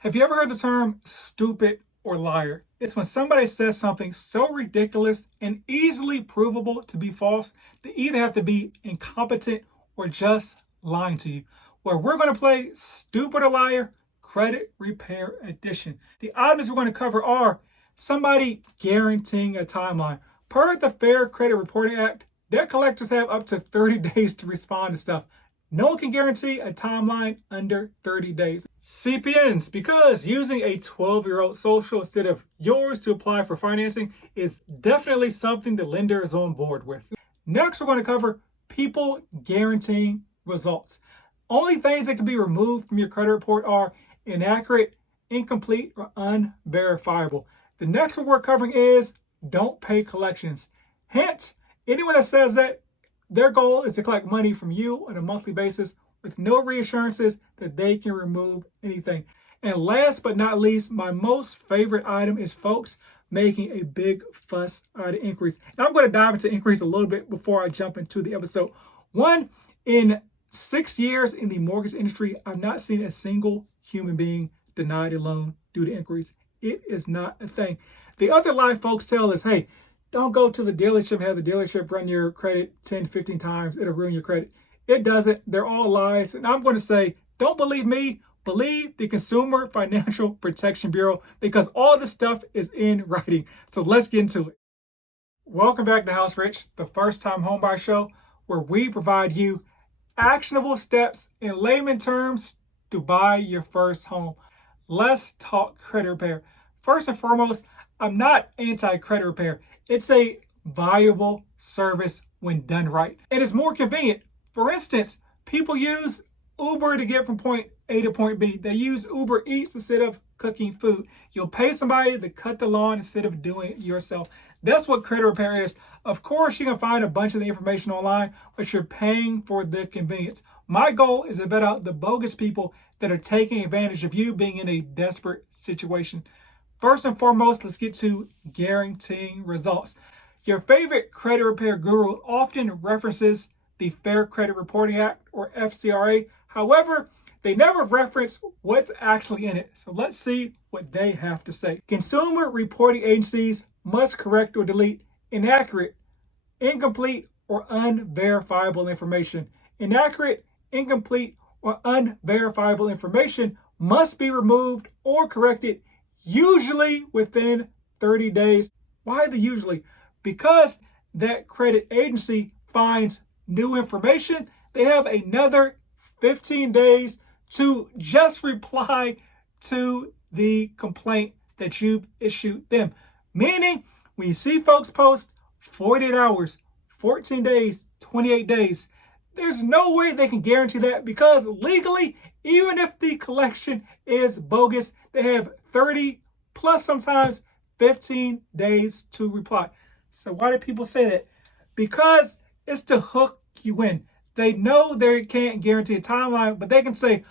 Have you ever heard the term stupid or liar? It's when somebody says something so ridiculous and easily provable to be false, they either have to be incompetent or just lying to you. Well, we're going to play Stupid or Liar Credit Repair Edition. The items we're going to cover are somebody guaranteeing a timeline. Per the Fair Credit Reporting Act, debt collectors have up to 30 days to respond to stuff. No one can guarantee a timeline under 30 days. CPNs, because using a 12-year-old social instead of yours to apply for financing is definitely something the lender is on board with. Next, we're going to cover people guaranteeing results. Only things that can be removed from your credit report are inaccurate, incomplete, or unverifiable. The next one we're covering is don't pay collections. Hence, anyone that says that their goal is to collect money from you on a monthly basis with no reassurances that they can remove anything. And last but not least, my most favorite item is folks making a big fuss out of inquiries. And I'm going to dive into inquiries a little bit before I jump into the episode. One, in 6 years in the mortgage industry, I've not seen a single human being denied a loan due to inquiries. It is not a thing. The other lie folks tell is, hey, don't go to the dealership and have the dealership run your credit 10, 15 times. It'll ruin your credit. It doesn't. They're all lies. And I'm going to say, don't believe me. Believe the Consumer Financial Protection Bureau, because all this stuff is in writing. So let's get into it. Welcome back to House Rich, the first-time homebuyer show, where we provide you actionable steps in layman terms to buy your first home. Let's talk credit repair. First and foremost, I'm not anti-credit repair. It's a valuable service when done right. And it's more convenient. For instance, people use Uber to get from point A to point B. They use Uber Eats instead of cooking food. You'll pay somebody to cut the lawn instead of doing it yourself. That's what credit repair is. Of course, you can find a bunch of the information online, but you're paying for the convenience. My goal is to vet out the bogus people that are taking advantage of you being in a desperate situation. First and foremost, let's get to guaranteeing results. Your favorite credit repair guru often references the Fair Credit Reporting Act, or FCRA. However, they never reference what's actually in it. So let's see what they have to say. Consumer reporting agencies must correct or delete inaccurate, incomplete, or unverifiable information. Inaccurate, incomplete, or unverifiable information must be removed or corrected usually within 30 days. Why the usually? Because that credit agency finds new information, they have another 15 days to just reply to the complaint that you've issued them. Meaning, when you see folks post 48 hours, 14 days, 28 days, there's no way they can guarantee that, because legally, even if the collection is bogus, they have 30 plus sometimes 15 days to reply. So why do people say that? Because it's to hook you in. They know they can't guarantee a timeline, but they can say,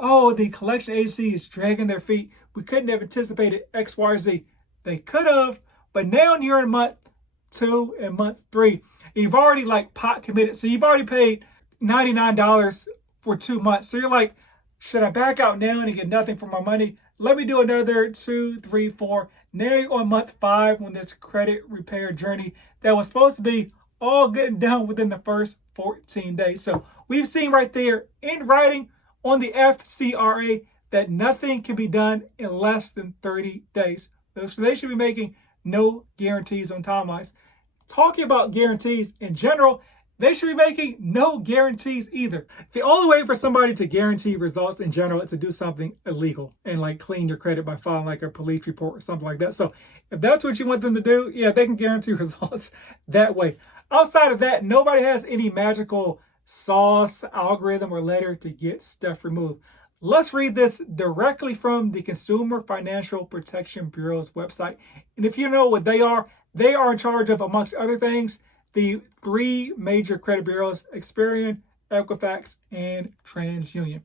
oh, the collection agency is dragging their feet. We couldn't have anticipated X, Y, or Z. They could have, but now you're in month 2 and month 3. And you've already pot committed. So you've already paid $99 for 2 months. So you're like, should I back out now and get nothing for my money? Let me do another 2, 3, 4. Now you're on month 5 on this credit repair journey that was supposed to be all good and done within the first 14 days. So we've seen right there in writing on the FCRA that nothing can be done in less than 30 days. So they should be making no guarantees on timelines. Talking about guarantees in general, they should be making no guarantees either. The only way for somebody to guarantee results in general is to do something illegal and clean your credit by filing a police report or something like that. So if that's what you want them to do, yeah, they can guarantee results that way. Outside of that, nobody has any magical sauce, algorithm, or letter to get stuff removed. Let's read this directly from the Consumer Financial Protection Bureau's website. And if you know what they are in charge of, amongst other things, the 3 major credit bureaus: Experian, Equifax, and TransUnion.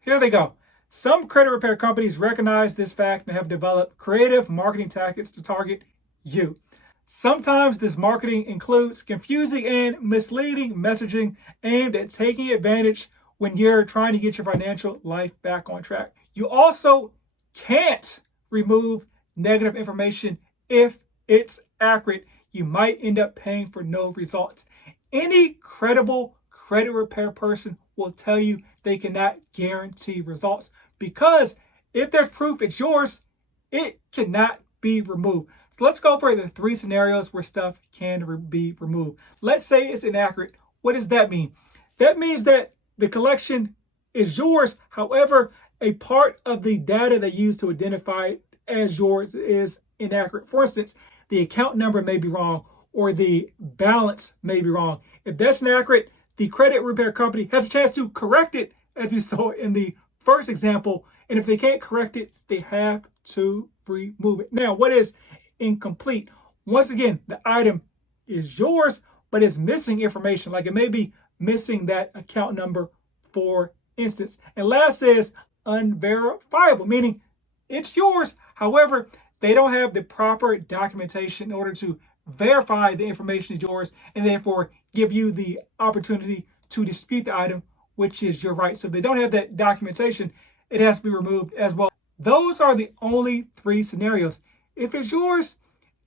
Here they go. Some credit repair companies recognize this fact and have developed creative marketing tactics to target you. Sometimes this marketing includes confusing and misleading messaging aimed at taking advantage when you're trying to get your financial life back on track. You also can't remove negative information if it's accurate. You might end up paying for no results. Any credible credit repair person will tell you they cannot guarantee results because if there's proof it's yours, it cannot be removed. So let's go for the 3 scenarios where stuff can be removed. Let's say it's inaccurate. What does that mean? That means that the collection is yours. However, a part of the data they use to identify it as yours is inaccurate. For instance, the account number may be wrong or the balance may be wrong. If that's inaccurate, the credit repair company has a chance to correct it, as we saw in the first example. And if they can't correct it, they have to remove it. Now, what is incomplete? Once again, the item is yours, but it's missing information. Like it may be missing that account number, for instance. And last is unverifiable, meaning it's yours. However, they don't have the proper documentation in order to verify the information is yours and therefore give you the opportunity to dispute the item, which is your right. So if they don't have that documentation, it has to be removed as well. Those are the only 3 scenarios. If it's yours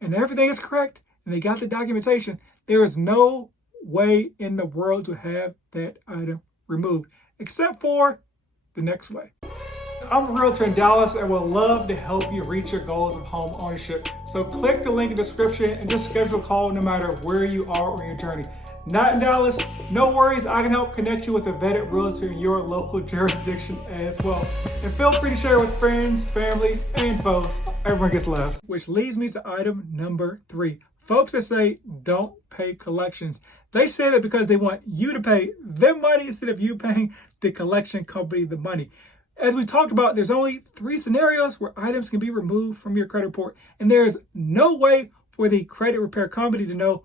and everything is correct and they got the documentation, there is no way in the world to have that item removed, except for the next way. I'm a realtor in Dallas and would love to help you reach your goals of home ownership. So click the link in the description and just schedule a call no matter where you are on your journey. Not in Dallas? No worries, I can help connect you with a vetted realtor in your local jurisdiction as well. And feel free to share with friends, family, and foes. Everyone gets love. Which leads me to item number 3. Folks that say don't pay collections. They say that because they want you to pay them money instead of you paying the collection company the money. As we talked about, there's only 3 scenarios where items can be removed from your credit report. And there's no way for the credit repair company to know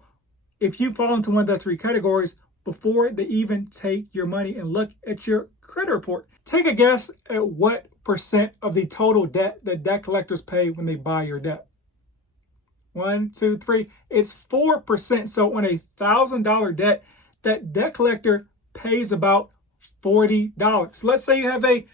if you fall into one of those 3 categories before they even take your money and look at your credit report. Take a guess at what percent of the total debt that debt collectors pay when they buy your debt. 1, 2, 3. It's 4%. So on a $1,000 debt, that debt collector pays about $40. So let's say you have a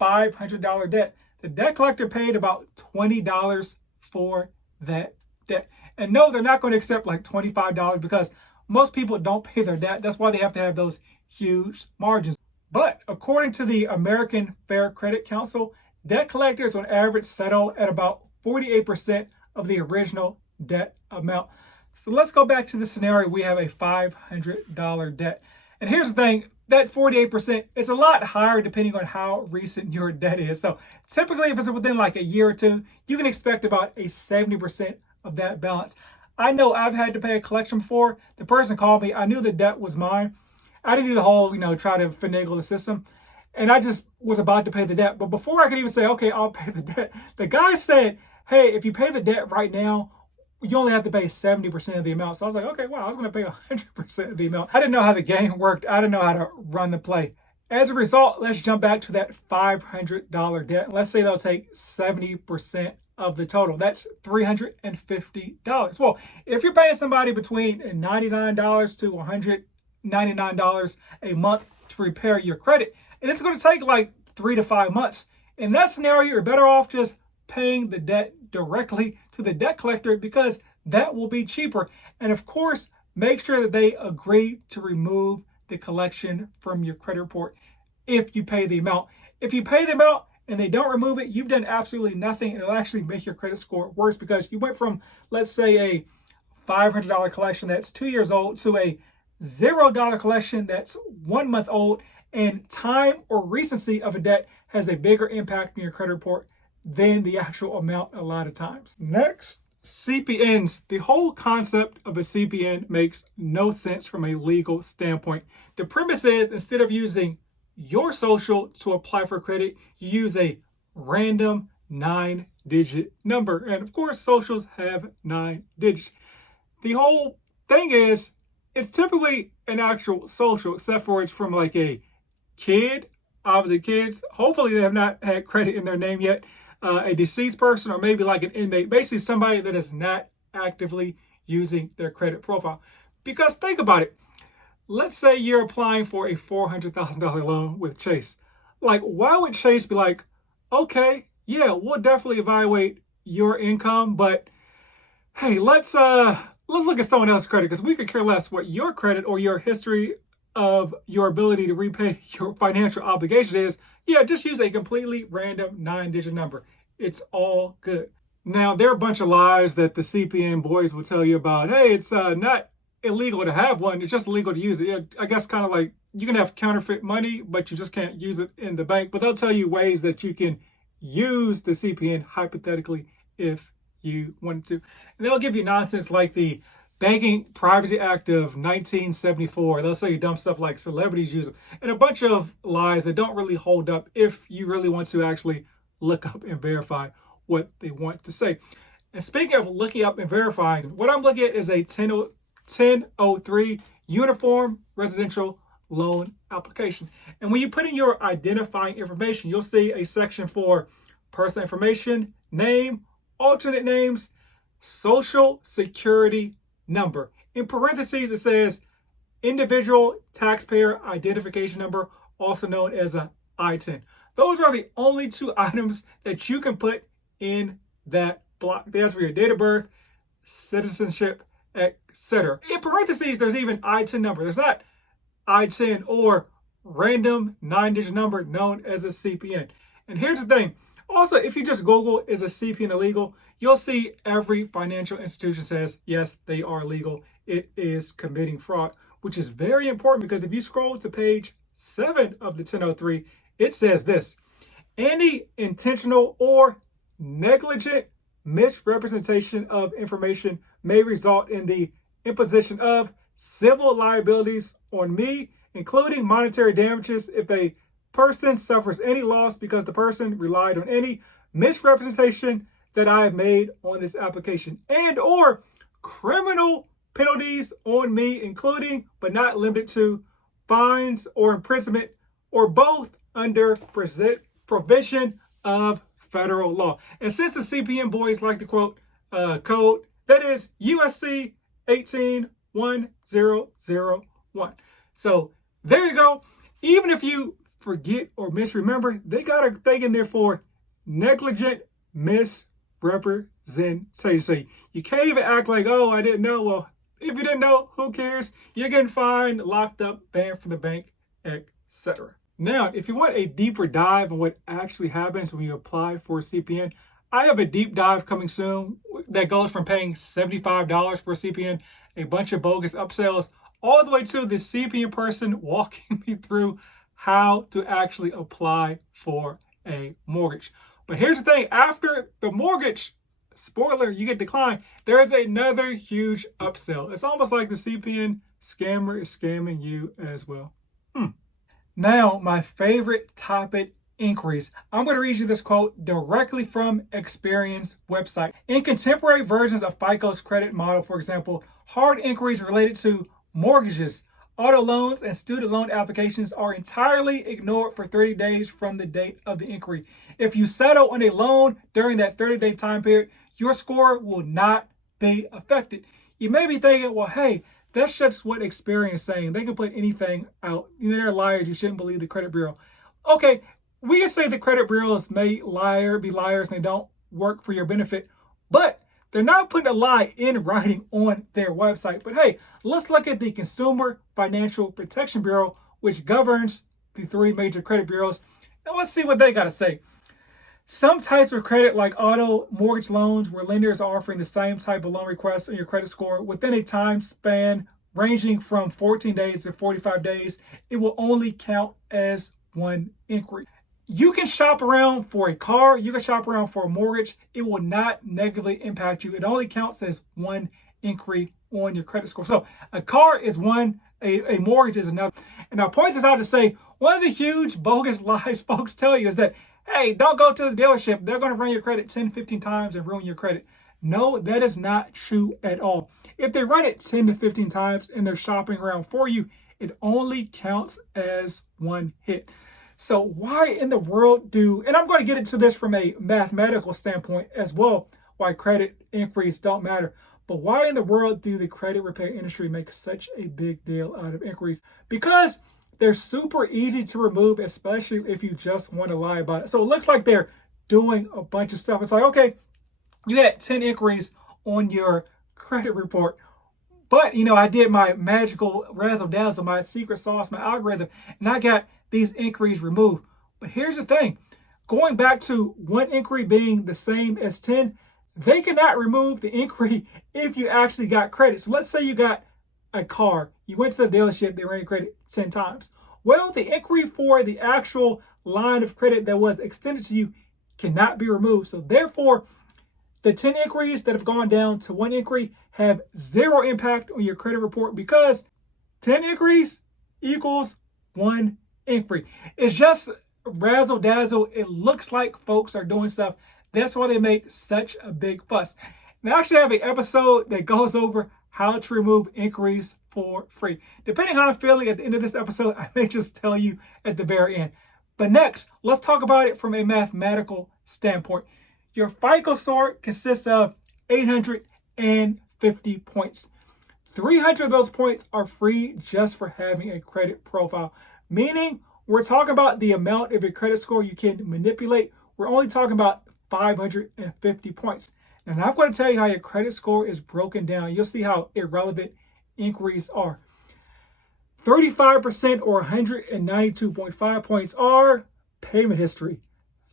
$500 debt. The debt collector paid about $20 for that debt. And no, they're not going to accept like $25 because most people don't pay their debt. That's why they have to have those huge margins. But according to the American Fair Credit Council, debt collectors on average settle at about 48% of the original debt amount. So let's go back to the scenario. We have a $500 debt. And here's the thing, that 48% is a lot higher depending on how recent your debt is. So typically if it's within like a year or 2, you can expect about a 70% of that balance. I know I've had to pay a collection before. The person called me. I knew the debt was mine. I didn't do the whole, try to finagle the system. And I just was about to pay the debt. But before I could even say, okay, I'll pay the debt, the guy said, hey, if you pay the debt right now, you only have to pay 70% of the amount. So I was like, okay, wow, I was going to pay 100% of the amount. I didn't know how the game worked. I didn't know how to run the play. As a result, let's jump back to that $500 debt. Let's say they'll take 70% of the total. That's $350. Well, if you're paying somebody between $99 to $199 a month to repair your credit, and it's going to take like 3 to 5 months. In that scenario, you're better off just paying the debt directly to the debt collector because that will be cheaper. And of course, make sure that they agree to remove the collection from your credit report if you pay the amount. If you pay the amount and they don't remove it, you've done absolutely nothing, and it'll actually make your credit score worse because you went from, let's say, a $500 collection that's 2 years old to a $0 collection that's 1 month old, and time or recency of a debt has a bigger impact on your credit report than the actual amount a lot of times. Next, CPNs. The whole concept of a CPN makes no sense from a legal standpoint. The premise is instead of using your social to apply for credit, you use a random 9-digit number. And of course, socials have 9 digits. The whole thing is it's typically an actual social, except for it's from like a kid, obviously kids. Hopefully they have not had credit in their name yet. A deceased person, or maybe like an inmate, basically somebody that is not actively using their credit profile. Because think about it. Let's say you're applying for a $400,000 loan with Chase. Like, why would Chase be like, okay, yeah, we'll definitely evaluate your income, but hey, let's look at someone else's credit because we could care less what your credit or your history of your ability to repay your financial obligation is. Yeah, just use a completely random 9-digit number. It's all good. Now, there are a bunch of lies that the CPN boys will tell you about. Hey, it's not illegal to have one. It's just illegal to use it. Yeah, I guess kind of like you can have counterfeit money, but you just can't use it in the bank. But they'll tell you ways that you can use the CPN hypothetically if you wanted to. And they'll give you nonsense like the Banking Privacy Act of 1974. They'll say dumb stuff like celebrities use it, and a bunch of lies that don't really hold up if you really want to actually look up and verify what they want to say. And speaking of looking up and verifying, what I'm looking at is a 1003 Uniform Residential Loan Application. And when you put in your identifying information, you'll see a section for personal information, name, alternate names, social security number. In parentheses, it says individual taxpayer identification number, also known as a I-10. Those are the only two items that you can put in that block. They ask for your date of birth, citizenship, etc. In parentheses, there's even I-10 number. There's not I-10 or random 9-digit number known as a CPN. And here's the thing. Also, if you just Google, is a CPN illegal? You'll see every financial institution says, yes, they are legal. It is committing fraud, which is very important because if you scroll to page 7 of the 1003, it says this: any intentional or negligent misrepresentation of information may result in the imposition of civil liabilities on me, including monetary damages if a person suffers any loss because the person relied on any misrepresentation that I have made on this application, and or criminal penalties on me, including but not limited to fines or imprisonment or both under provision of federal law. And since the CPN boys like to quote code, that is USC 181001. So there you go. Even if you forget or misremember, they got a thing in there for negligent misrepresentation. You can't even act like, oh, I didn't know. Well, if you didn't know, who cares? You're getting fined, locked up, banned from the bank, etc. Now, if you want a deeper dive on what actually happens when you apply for a CPN, I have a deep dive coming soon that goes from paying $75 for a CPN, a bunch of bogus upsells, all the way to the CPN person walking me through how to actually apply for a mortgage. But here's the thing, after the mortgage, spoiler, you get declined, there's another huge upsell. It's almost like the CPN scammer is scamming you as well. Now, my favorite topic, inquiries. I'm going to read you this quote directly from Experian's website. In contemporary versions of FICO's credit model, for example, hard inquiries related to mortgages, auto loans, and student loan applications are entirely ignored for 30 days from the date of the inquiry. If you settle on a loan during that 30-day time period, your score will not be affected. You may be thinking, well, hey, that's just what Experian is saying. They can put anything out. They're liars. You shouldn't believe the credit bureau. Okay, we can say the credit bureaus may be liars and they don't work for your benefit, but they're not putting a lie in writing on their website. But hey, let's look at the Consumer Financial Protection Bureau, which governs the 3 major credit bureaus, and let's see what they got to say. Some types of credit, like auto mortgage loans, where lenders are offering the same type of loan requests on your credit score within a time span ranging from 14 days to 45 days, it will only count as one inquiry. You can shop around for a car, you can shop around for a mortgage. It will not negatively impact you. It only counts as one inquiry on your credit score. So a car is one, a mortgage is another. And I point this out to say, one of the huge bogus lies folks tell you is that, hey, don't go to the dealership. They're going to run your credit 10, 15 times and ruin your credit. No, that is not true at all. If they run it 10 to 15 times and they're shopping around for you, it only counts as one hit. So why in the world and I'm going to get into this from a mathematical standpoint as well, why credit inquiries don't matter. But why in the world do the credit repair industry make such a big deal out of inquiries? Because they're super easy to remove, especially if you just want to lie about it. So it looks like they're doing a bunch of stuff. It's like, okay, you had 10 inquiries on your credit report. But, I did my magical razzle dazzle, my secret sauce, my algorithm, and I got these inquiries removed. But here's the thing. Going back to one inquiry being the same as 10, they cannot remove the inquiry if you actually got credit. So let's say you got a car. You went to the dealership, they ran your credit 10 times. Well, the inquiry for the actual line of credit that was extended to you cannot be removed. So therefore, the 10 inquiries that have gone down to one inquiry have zero impact on your credit report because 10 inquiries equals one inquiry. It's just razzle dazzle. It looks like folks are doing stuff. That's why they make such a big fuss. And I actually have an episode that goes over how to remove inquiries for free. Depending on how I'm feeling at the end of this episode, I may just tell you at the very end. But next, let's talk about it from a mathematical standpoint. Your FICO score consists of 850 points. 300 of those points are free just for having a credit profile, meaning we're talking about the amount of your credit score you can manipulate. We're only talking about 550 points. And I'm going to tell you how your credit score is broken down. You'll see how irrelevant inquiries are. 35% or 192.5 points are payment history.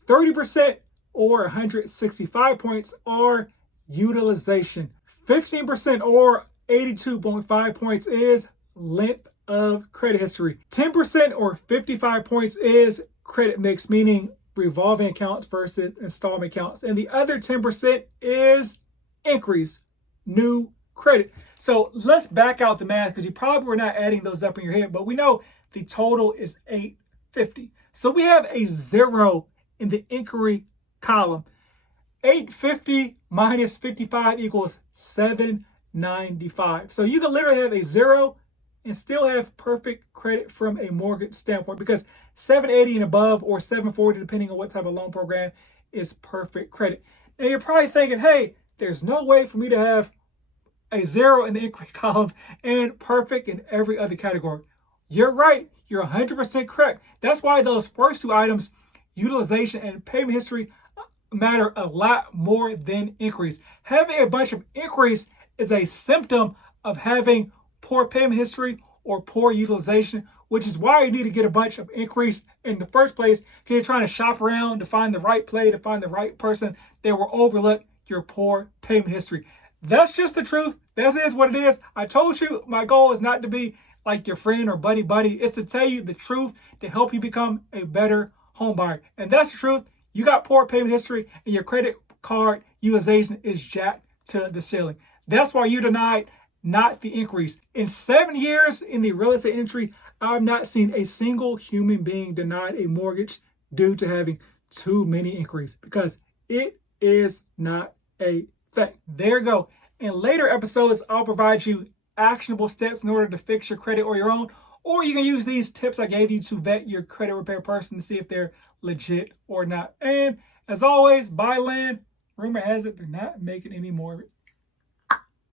30% or 165 points are utilization. 15% or 82.5 points is length of credit history. 10% or 55 points is credit mix, meaning revolving accounts versus installment accounts. And the other 10% is inquiries, new credit. So let's back out the math because you probably were not adding those up in your head, but we know the total is 850. So we have a zero in the inquiry column. 850 minus 55 equals 795. So you can literally have a zero and still have perfect credit from a mortgage standpoint because 780 and above or 740, depending on what type of loan program, is perfect credit. Now you're probably thinking, hey, there's no way for me to have a zero in the inquiry column and perfect in every other category. You're right. You're 100% correct. That's why those first two items, utilization and payment history, matter a lot more than inquiries. Having a bunch of inquiries is a symptom of having poor payment history or poor utilization, which is why you need to get a bunch of inquiries in the first place because you're trying to shop around to find the right play, to find the right person that will overlook your poor payment history. That's just the truth. That is what it is. I told you my goal is not to be like your friend or buddy. It's to tell you the truth to help you become a better home buyer. And that's the truth. You got poor payment history and your credit card utilization is jacked to the ceiling. That's why you're denied, not the inquiries. In 7 years in the real estate industry, I've not seen a single human being denied a mortgage due to having too many inquiries because it is not a thing. There you go. In later episodes, I'll provide you actionable steps in order to fix your credit or your own, or you can use these tips I gave you to vet your credit repair person to see if they're legit or not. And as always, buy land. Rumor has it they're not making any more